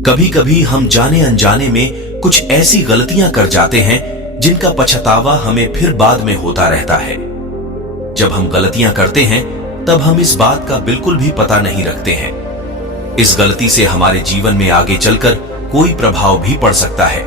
कभी कभी हम जाने अनजाने में कुछ ऐसी गलतियां कर जाते हैं जिनका पछतावा हमें फिर बाद में होता रहता है। जब हम गलतियां करते हैं तब हम इस बात का बिल्कुल भी पता नहीं रखते हैं। इस गलती से हमारे जीवन में आगे चलकर कोई प्रभाव भी पड़ सकता है।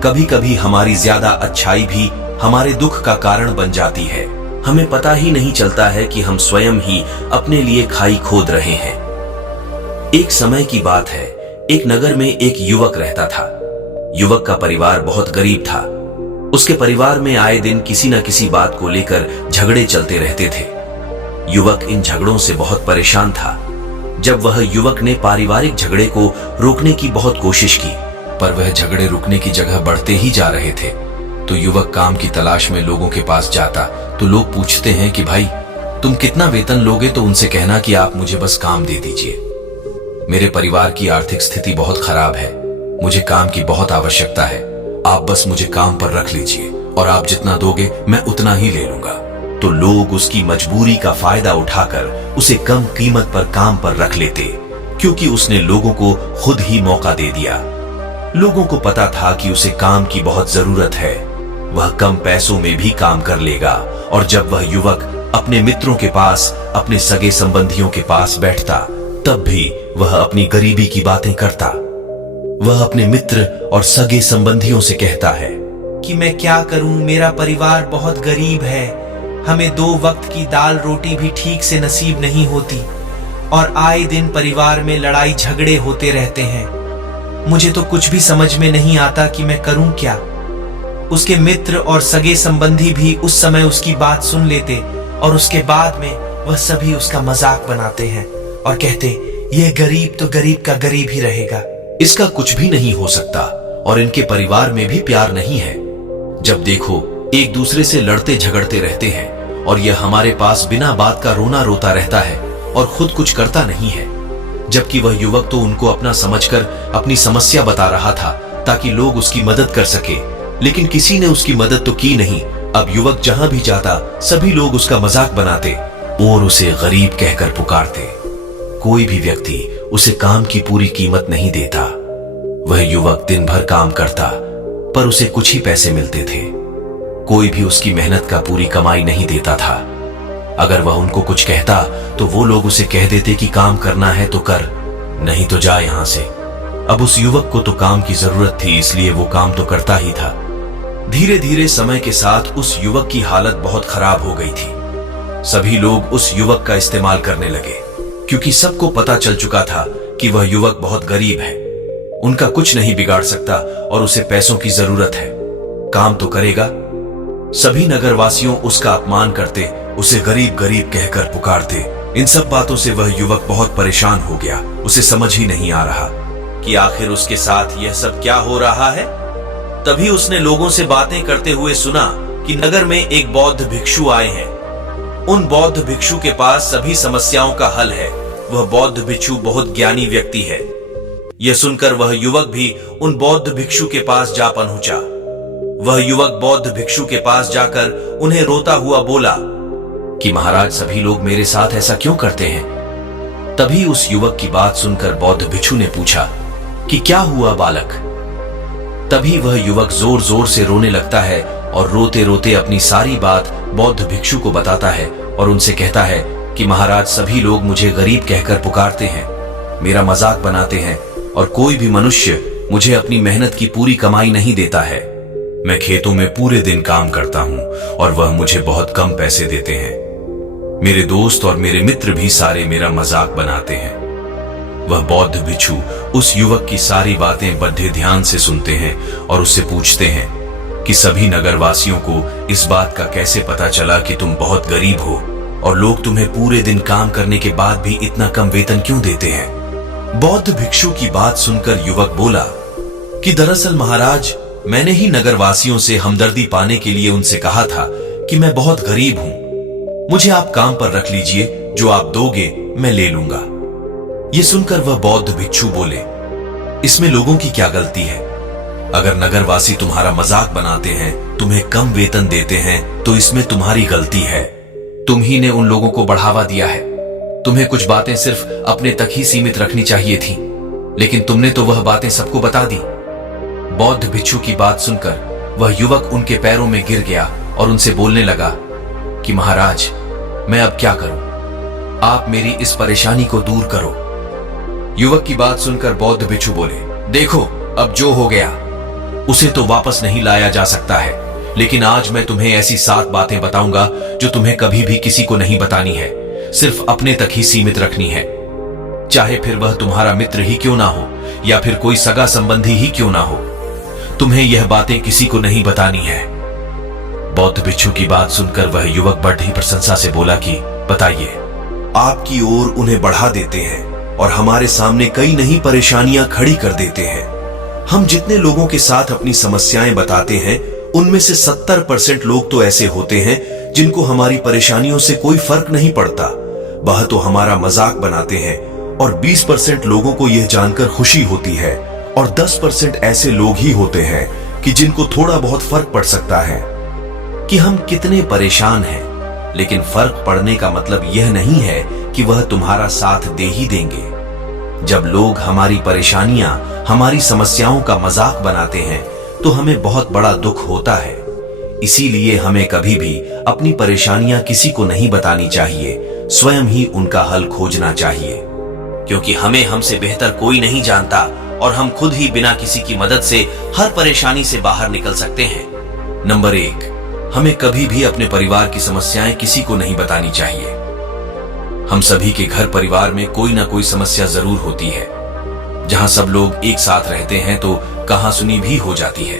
कभी कभी हमारी ज्यादा अच्छाई भी हमारे दुख का कारण बन जाती है। हमें पता ही नहीं चलता है कि हम स्वयं ही अपने लिए खाई खोद रहे हैं। एक समय की बात है, एक नगर में एक युवक रहता था। युवक का परिवार बहुत गरीब था। उसके परिवार में आए दिन किसी न किसी बात को लेकर झगड़े चलते रहते थे। युवक इन झगड़ों से बहुत परेशान था। जब वह युवक ने पारिवारिक झगड़े को रोकने की बहुत कोशिश की, पर वह झगड़े रुकने की जगह बढ़ते ही जा रहे थे। तो युवक काम की तलाश में लोगों के पास जाता तो लोग पूछते हैं कि भाई तुम कितना वेतन लोगे, तो उनसे कहना कि आप मुझे बस काम दे दीजिए। मेरे परिवार की आर्थिक स्थिति बहुत खराब है, मुझे काम की बहुत आवश्यकता है, आप बस मुझे काम पर रख लीजिए और आप जितना दोगे मैं उतना ही ले लूंगा। तो लोग उसकी मजबूरी का फायदा उठाकर उसे कम कीमत पर काम पर रख लेते, क्योंकि उसने लोगों को खुद ही मौका दे दिया। लोगों को पता था कि उसे काम की बहुत जरूरत है, वह कम पैसों में भी काम कर लेगा। और जब वह युवक अपने मित्रों के पास, अपने सगे संबंधियों के पास बैठता, तब भी वह अपनी गरीबी की बातें करता। वह अपने मित्र और सगे संबंधियों से कहता है कि मैं क्या करूं, मेरा परिवार बहुत गरीब है, हमें 2 वक्त की दाल रोटी भी ठीक से नसीब नहीं होती और आए दिन परिवार में लड़ाई झगड़े होते रहते हैं। मुझे तो कुछ भी समझ में नहीं आता कि मैं करूं क्या। उसके मित्र और सगे संबंधी भी उस समय उसकी बात सुन लेते और उसके बाद में वह सभी उसका मजाक बनाते हैं और कहते, यह गरीब तो गरीब का गरीब ही रहेगा। इसका कुछ भी नहीं हो सकता और इनके परिवार में भी प्यार नहीं है। जब देखो एक दूसरे से लड़ते झगड़ते रहते हैं और यह हमारे पास बिना बात का रोना रोता रहता है और खुद कुछ करता नहीं है। जबकि वह युवक तो उनको अपना समझकर अपनी समस्या बता रहा था ताकि लोग उसकी मदद कर सके, लेकिन किसी ने उसकी मदद तो की नहीं। अब युवक जहां भी जाता सभी लोग उसका मजाक बनाते और उसे गरीब कहकर पुकारते। कोई भी व्यक्ति उसे काम की पूरी कीमत नहीं देता। वह युवक दिन भर काम करता पर उसे कुछ ही पैसे मिलते थे। कोई भी उसकी मेहनत का पूरी कमाई नहीं देता था। अगर वह उनको कुछ कहता तो वो लोग उसे कह देते कि काम करना है तो कर, नहीं तो जा यहां से। अब उस युवक को तो काम की जरूरत थी, इसलिए वो काम तो करता ही था। धीरे धीरे समय के साथ उस युवक की हालत बहुत खराब हो गई थी। सभी लोग उस युवक का इस्तेमाल करने लगे, क्योंकि सबको पता चल चुका था कि वह युवक बहुत गरीब है, उनका कुछ नहीं बिगाड़ सकता और उसे पैसों की जरूरत है। काम तो करेगा। सभी नगरवासियों उसका अपमान करते, उसे गरीब गरीब कहकर पुकारते। इन सब बातों से वह युवक बहुत परेशान हो गया। उसे समझ ही नहीं आ रहा कि आखिर उसके साथ यह सब क्या हो रहा है। तभी उसने लोगों से बातें करते हुए सुना कि नगर में एक बौद्ध भिक्षु आए हैं। उन बौद्ध भिक्षु के पास सभी समस्याओं का हल है। वह बौद्ध भिक्षु बहुत ज्ञानी व्यक्ति है। यह सुनकर वह युवक भी उन बौद्ध भिक्षु के पास जा पहुंचा। वह युवक बौद्ध भिक्षु के पास जाकर उन्हें रोता हुआ बोला कि महाराज, सभी लोग मेरे साथ ऐसा क्यों करते हैं। तभी उस युवक की बात सुनकर बौद्ध भिक्षु ने पूछा कि क्या हुआ बालक। तभी वह युवक जोर जोर से रोने लगता है और रोते रोते अपनी सारी बात बौद्ध भिक्षु को बताता है और उनसे कहता है कि महाराज, सभी लोग मुझे गरीब कहकर पुकारते हैं, मेरा मजाक बनाते हैं और कोई भी मनुष्य मुझे अपनी मेहनत की पूरी कमाई नहीं देता है। मैं खेतों में पूरे दिन काम करता हूं और वह मुझे बहुत कम पैसे देते हैं। मेरे दोस्त और मेरे मित्र भी सारे मेरा मजाक बनाते हैं। वह बौद्ध भिक्षु उस युवक की सारी बातें बड़े ध्यान से सुनते हैं और उससे पूछते हैं कि सभी नगरवासियों को इस बात का कैसे पता चला कि तुम बहुत गरीब हो और लोग तुम्हें पूरे दिन काम करने के बाद भी इतना कम वेतन क्यों देते हैं। बौद्ध भिक्षु की बात सुनकर युवक बोला कि दरअसल महाराज, मैंने ही नगरवासियों से हमदर्दी पाने के लिए उनसे कहा था कि मैं बहुत गरीब हूं, मुझे आप काम पर रख लीजिए, जो आप दोगे मैं ले लूंगा। ये सुनकर वह बौद्ध भिक्षु बोले, इसमें लोगों की क्या गलती है। अगर नगरवासी तुम्हारा मजाक बनाते हैं, तुम्हें कम वेतन देते हैं, तो इसमें तुम्हारी गलती है। तुम ही ने उन लोगों को बढ़ावा दिया है। तुम्हें कुछ बातें सिर्फ अपने तक ही सीमित रखनी चाहिए थी। लेकिन तुमने तो वह बातें सबको बता दी। बौद्ध भिक्षु की बात सुनकर वह युवक उनके पैरों में गिर गया और उनसे बोलने लगा कि महाराज, मैं अब क्या करूं? आप मेरी इस परेशानी को दूर करो। युवक की बात सुनकर बौद्ध भिक्षु बोले, देखो, अब जो हो गया उसे तो वापस नहीं लाया जा सकता है, लेकिन आज मैं तुम्हें ऐसी 7 बातें बताऊंगा जो तुम्हें कभी भी किसी को नहीं बतानी है, सिर्फ अपने तक ही सीमित रखनी है। चाहे फिर वह तुम्हारा मित्र ही क्यों ना हो या फिर कोई सगा संबंधी ही क्यों ना हो, तुम्हें यह बातें किसी को नहीं बतानी है। बौद्ध भिक्षु की बात सुनकर वह युवक बड़ी प्रशंसा से बोला कि बताइए। आपकी ओर उन्हें बढ़ा देते हैं और हमारे सामने कई नई परेशानियां खड़ी कर देते हैं। हम जितने लोगों के साथ अपनी समस्याएं बताते हैं, उनमें से 70% लोग तो ऐसे होते हैं जिनको हमारी परेशानियों से कोई फर्क नहीं पड़ता, वह तो हमारा मजाक बनाते हैं। और 20% लोगों को यह जानकर खुशी होती है और 10% ऐसे लोग ही होते हैं कि जिनको थोड़ा बहुत फर्क पड़ सकता है कि हम कितने परेशान हैं, लेकिन फर्क पड़ने का मतलब यह नहीं है कि वह तुम्हारा साथ दे ही देंगे। जब लोग हमारी परेशानियां, हमारी समस्याओं का मजाक बनाते हैं तो हमें बहुत बड़ा दुख होता है। इसीलिए हमें कभी भी अपनी परेशानियां किसी को नहीं बतानी चाहिए, स्वयं ही उनका हल खोजना चाहिए, क्योंकि हमें हमसे बेहतर कोई नहीं जानता और हम खुद ही बिना किसी की मदद से हर परेशानी से बाहर निकल सकते हैं। नंबर 1, हमें कभी भी अपने परिवार की समस्याएं किसी को नहीं बतानी चाहिए। हम सभी के घर परिवार में कोई ना कोई समस्या जरूर होती है। जहां सब लोग एक साथ रहते हैं तो कहासुनी भी हो जाती है।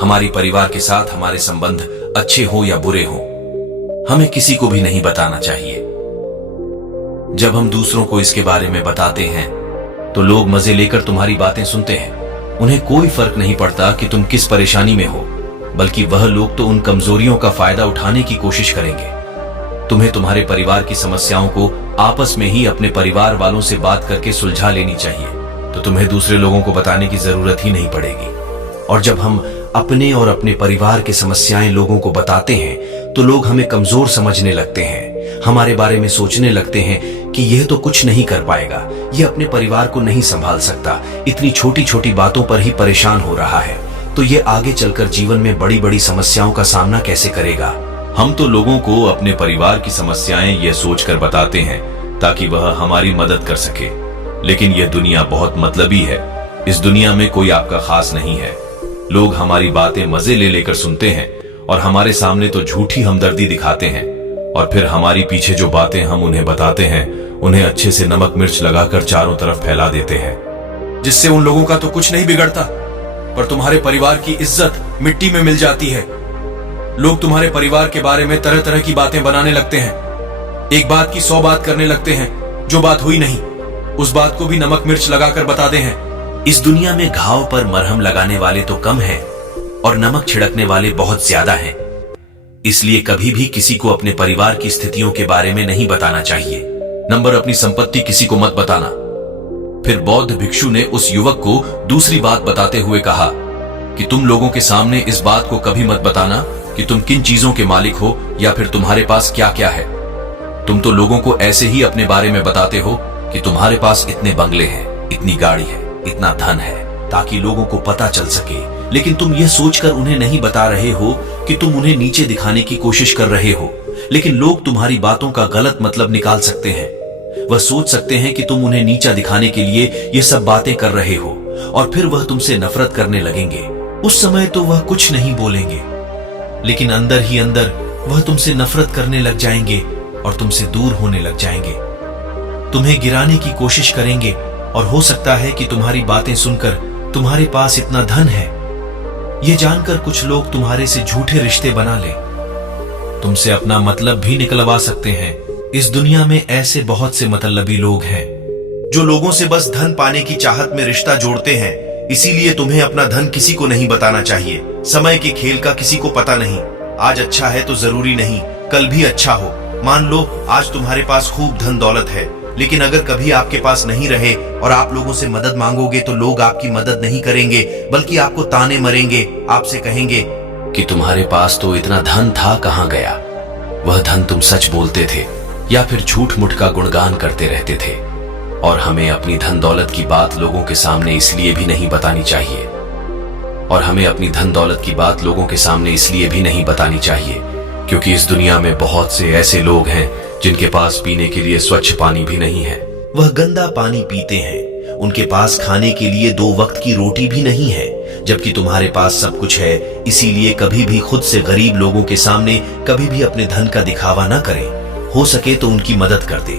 हमारी परिवार के साथ हमारे संबंध अच्छे हो या बुरे हो, हमें किसी को भी नहीं बताना चाहिए। जब हम दूसरों को इसके बारे में बताते हैं तो लोग मजे लेकर तुम्हारी बातें सुनते हैं। उन्हें कोई फर्क नहीं पड़ता कि तुम किस परेशानी में हो, बल्कि वह लोग तो उन कमजोरियों का फायदा उठाने की कोशिश करेंगे। तुम्हें तुम्हारे परिवार की समस्याओं को आपस में ही अपने परिवार वालों से बात करके सुलझा लेनी चाहिए, तो तुम्हें दूसरे लोगों को बताने की जरूरत ही नहीं पड़ेगी। और जब हम अपने और अपने परिवार की समस्याएं लोगों को बताते हैं तो लोग हमें कमजोर समझने लगते हैं, हमारे बारे में सोचने लगते हैं कि यह तो कुछ नहीं कर पाएगा, यह अपने परिवार को नहीं संभाल सकता, इतनी छोटी छोटी बातों पर ही परेशान हो रहा है, तो ये आगे चलकर जीवन में बड़ी बड़ी समस्याओं का सामना कैसे करेगा। हम तो लोगों को अपने परिवार की समस्याएं यह सोचकर बताते हैं ताकि वह हमारी मदद कर सके, लेकिन यह दुनिया बहुत मतलबी है। इस दुनिया में कोई आपका खास नहीं है। लोग हमारी बातें मजे ले लेकर सुनते हैं और हमारे सामने तो झूठी हमदर्दी दिखाते हैं, और फिर हमारी पीछे जो बातें हम उन्हें बताते हैं उन्हें अच्छे से नमक मिर्च लगाकर चारों तरफ फैला देते हैं, जिससे उन लोगों का तो कुछ नहीं बिगड़ता, पर तुम्हारे परिवार की इज्जत मिट्टी में मिल जाती है। लोग तुम्हारे परिवार के बारे में तरह तरह की बातें बनाने लगते हैं, एक बात की 100 बात करने लगते हैं, जो बात हुई नहीं उस बात को भी नमक मिर्च लगाकर बताते हैं। इस दुनिया में घाव पर मरहम लगाने वाले तो कम हैं और नमक छिड़कने वाले बहुत ज्यादा हैं। इसलिए कभी भी किसी को अपने परिवार की स्थितियों के बारे में नहीं बताना चाहिए। नंबर, अपनी संपत्ति किसी को मत बताना। फिर बौद्ध भिक्षु ने उस युवक को दूसरी बात बताते हुए कहा कि तुम लोगों के सामने इस बात को कभी मत बताना कि तुम किन चीजों के मालिक हो या फिर तुम्हारे पास क्या क्या है। तुम तो लोगों को ऐसे ही अपने बारे में बताते हो कि तुम्हारे पास इतने बंगले हैं, इतनी गाड़ी है, इतना धन है, ताकि लोगों को पता चल सके, लेकिन तुम यह सोचकर उन्हें नहीं बता रहे हो कि तुम उन्हें नीचे दिखाने की कोशिश कर रहे हो। लेकिन लोग तुम्हारी बातों का गलत मतलब निकाल सकते हैं। वह सोच सकते हैं कि तुम उन्हें नीचा दिखाने के लिए ये सब बातें कर रहे हो और फिर वह तुमसे नफरत करने लगेंगे। उस समय तो वह कुछ नहीं बोलेंगे, लेकिन अंदर ही अंदर वह तुमसे नफरत करने लग जाएंगे और तुमसे दूर होने लग जाएंगे। तुम्हें गिराने की कोशिश करेंगे और हो सकता है कि तुम्हारी बातें सुनकर तुम्हारे पास इतना धन है, यह जानकर कुछ लोग तुम्हारे से झूठे रिश्ते बना ले, तुमसे अपना मतलब भी निकलवा सकते हैं। इस दुनिया में ऐसे बहुत से मतलबी लोग हैं जो लोगों से बस धन पाने की चाहत में रिश्ता जोड़ते हैं। इसीलिए तुम्हें अपना धन किसी को नहीं बताना चाहिए। समय के खेल का किसी को पता नहीं। आज अच्छा है तो जरूरी नहीं कल भी अच्छा हो। मान लो आज तुम्हारे पास खूब धन दौलत है, लेकिन अगर कभी आपके पास नहीं रहे और आप लोगों से मदद मांगोगे तो लोग आपकी मदद नहीं करेंगे, बल्कि आपको ताने मरेंगे, आपसे कहेंगे कि तुम्हारे पास तो इतना धन था, कहां गया? वह धन तुम सच बोलते थे या फिर झूठ मूठ का गुणगान करते रहते थे। और हमें अपनी धन दौलत की बात लोगों के सामने इसलिए भी नहीं बतानी चाहिए क्योंकि इस दुनिया में बहुत से ऐसे लोग हैं जिनके पास पीने के लिए स्वच्छ पानी भी नहीं है। वह गंदा पानी पीते हैं। उनके पास खाने के लिए 2 वक्त की रोटी भी नहीं है, जबकि तुम्हारे पास सब कुछ है। इसीलिए कभी भी खुद से गरीब लोगों के सामने कभी भी अपने धन का दिखावा न करें। हो सके तो उनकी मदद कर दे।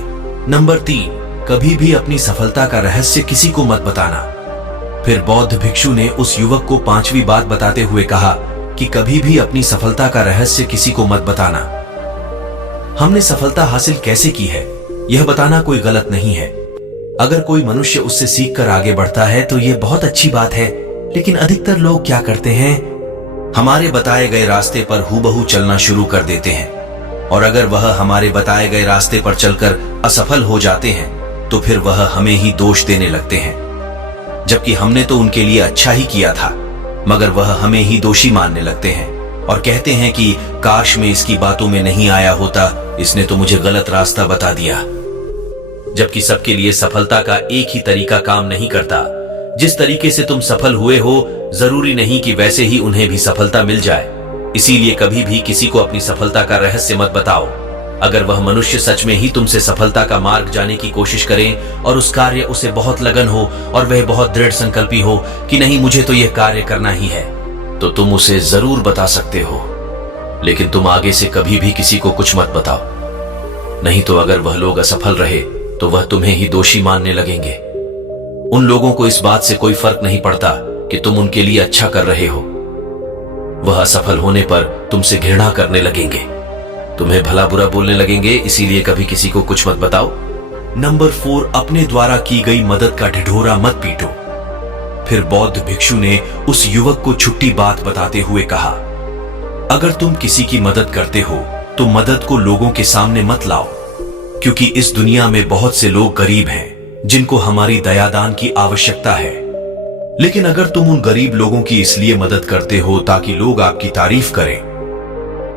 नंबर 3, कभी भी अपनी सफलता का रहस्य किसी को मत बताना। फिर बौद्ध भिक्षु ने उस युवक को 5वीं बात बताते हुए कहा कि कभी भी अपनी सफलता का रहस्य किसी को मत बताना। हमने सफलता हासिल कैसे की है, यह बताना कोई गलत नहीं है। अगर कोई मनुष्य उससे सीखकर आगे बढ़ता है तो यह बहुत अच्छी बात है। लेकिन अधिकतर लोग क्या करते हैं, हमारे बताए गए रास्ते पर हूबहू चलना शुरू कर देते हैं, और अगर वह हमारे बताए गए रास्ते पर चलकर असफल हो जाते हैं तो फिर वह हमें ही दोष देने लगते हैं, जबकि हमने तो उनके लिए अच्छा ही किया था। मगर वह हमें ही दोषी मानने लगते हैं और कहते हैं कि काश मैं इसकी बातों में नहीं आया होता, इसने तो मुझे गलत रास्ता बता दिया। जबकि सबके लिए सफलता का एक ही तरीका काम नहीं करता। जिस तरीके से तुम सफल हुए हो, जरूरी नहीं कि वैसे ही उन्हें भी सफलता मिल जाए। इसीलिए कभी भी किसी को अपनी सफलता का रहस्य मत बताओ। अगर वह मनुष्य सच में ही तुमसे सफलता का मार्ग जाने की कोशिश करे और उस कार्य उसे बहुत लगन हो और वह बहुत दृढ़ संकल्पी हो कि नहीं मुझे तो यह कार्य करना ही है, तो तुम उसे जरूर बता सकते हो। लेकिन तुम आगे से कभी भी किसी को कुछ मत बताओ, नहीं तो अगर वह लोग असफल रहे तो वह तुम्हें ही दोषी मानने लगेंगे। उन लोगों को इस बात से कोई फर्क नहीं पड़ता कि तुम उनके लिए अच्छा कर रहे हो। वह असफल होने पर तुमसे घृणा करने लगेंगे, तुम्हें भला बुरा बोलने लगेंगे। इसीलिए कभी किसी को कुछ मत बताओ। नंबर 4, अपने द्वारा की गई मदद का ढिढोरा मत पीटो। फिर बौद्ध भिक्षु ने उस युवक को छुट्टी बात बताते हुए कहा, अगर तुम किसी की मदद करते हो तो मदद को लोगों के सामने मत लाओ, क्योंकि इस दुनिया में बहुत से लोग गरीब हैं जिनको हमारी दयादान की आवश्यकता है। लेकिन अगर तुम उन गरीब लोगों की इसलिए मदद करते हो ताकि लोग आपकी तारीफ करें,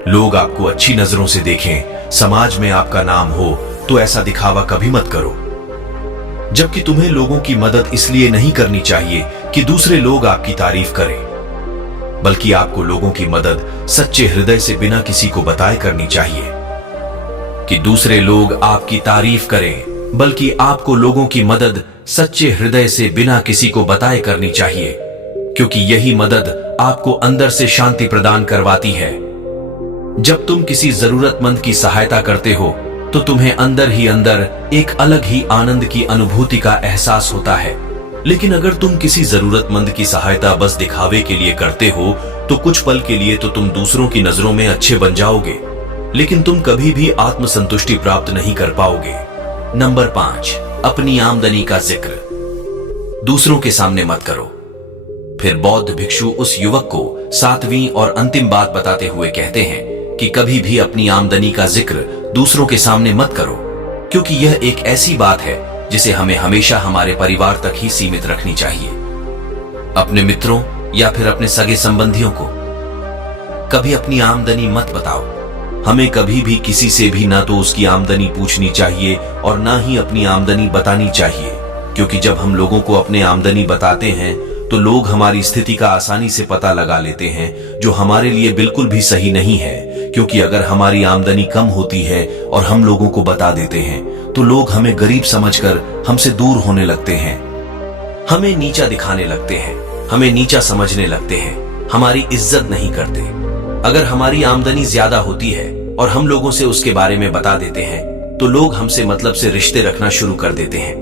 लोग आपको अच्छी नजरों से देखें, समाज में आपका नाम हो, तो ऐसा दिखावा कभी मत करो। जबकि तुम्हें लोगों की मदद इसलिए नहीं करनी चाहिए कि दूसरे लोग आपकी तारीफ करें, बल्कि आपको लोगों की मदद सच्चे हृदय से बिना किसी को बताए करनी चाहिए। कि दूसरे लोग आपकी तारीफ करें, बल्कि आपको लोगों की मदद सच्चे हृदय से बिना किसी को बताए करनी चाहिए, क्योंकि यही मदद आपको अंदर से शांति प्रदान करवाती है। जब तुम किसी जरूरतमंद की सहायता करते हो तो तुम्हें अंदर ही अंदर एक अलग ही आनंद की अनुभूति का एहसास होता है। लेकिन अगर तुम किसी जरूरतमंद की सहायता बस दिखावे के लिए करते हो तो कुछ पल के लिए तो तुम दूसरों की नजरों में अच्छे बन जाओगे, लेकिन तुम कभी भी आत्मसंतुष्टि प्राप्त नहीं कर पाओगे। नंबर 5, अपनी आमदनी का जिक्र दूसरों के सामने मत करो। फिर बौद्ध भिक्षु उस युवक को 7वीं और अंतिम बात बताते हुए कहते हैं कि कभी भी अपनी आमदनी का जिक्र दूसरों के सामने मत करो, क्योंकि यह एक ऐसी बात है जिसे हमें हमेशा हमारे परिवार तक ही सीमित रखनी चाहिए। अपने मित्रों या फिर अपने सगे संबंधियों को कभी अपनी आमदनी मत बताओ। हमें कभी भी किसी से भी ना तो उसकी आमदनी पूछनी चाहिए और ना ही अपनी आमदनी बतानी चाहिए, क्योंकि जब हम लोगों को अपने आमदनी बताते हैं तो लोग हमारी स्थिति का आसानी से पता लगा लेते हैं, जो हमारे लिए बिल्कुल भी सही नहीं है। क्योंकि अगर हमारी आमदनी कम होती है और हम लोगों को बता देते हैं तो लोग हमें गरीब समझकर हमसे दूर होने लगते हैं, हमें नीचा दिखाने लगते हैं, हमें नीचा समझने लगते हैं, हमारी इज्जत नहीं करते। अगर हमारी आमदनी ज्यादा होती है और हम लोगों से उसके बारे में बता देते हैं तो लोग हमसे मतलब से रिश्ते रखना शुरू कर देते हैं।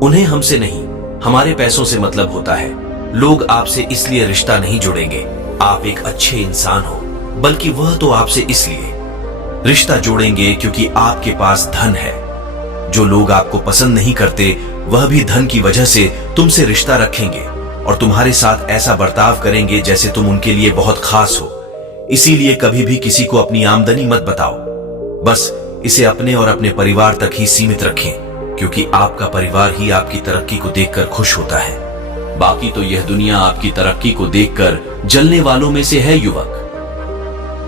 उन्हें हमसे नहीं, हमारे पैसों से मतलब होता है। लोग आपसे इसलिए रिश्ता नहीं जोड़ेंगे आप एक अच्छे इंसान हो, बल्कि वह तो आपसे इसलिए रिश्ता जोड़ेंगे क्योंकि आपके पास धन है। जो लोग आपको पसंद नहीं करते वह भी धन की वजह से तुमसे रिश्ता रखेंगे और तुम्हारे साथ ऐसा बर्ताव करेंगे जैसे तुम उनके लिए बहुत खास हो। इसीलिए कभी भी किसी को अपनी आमदनी मत बताओ, बस इसे अपने और अपने परिवार तक ही सीमित रखें, क्योंकि आपका परिवार ही आपकी तरक्की को देखकर खुश होता है। बाकी तो यह दुनिया आपकी तरक्की को देखकर जलने वालों में से है। युवक,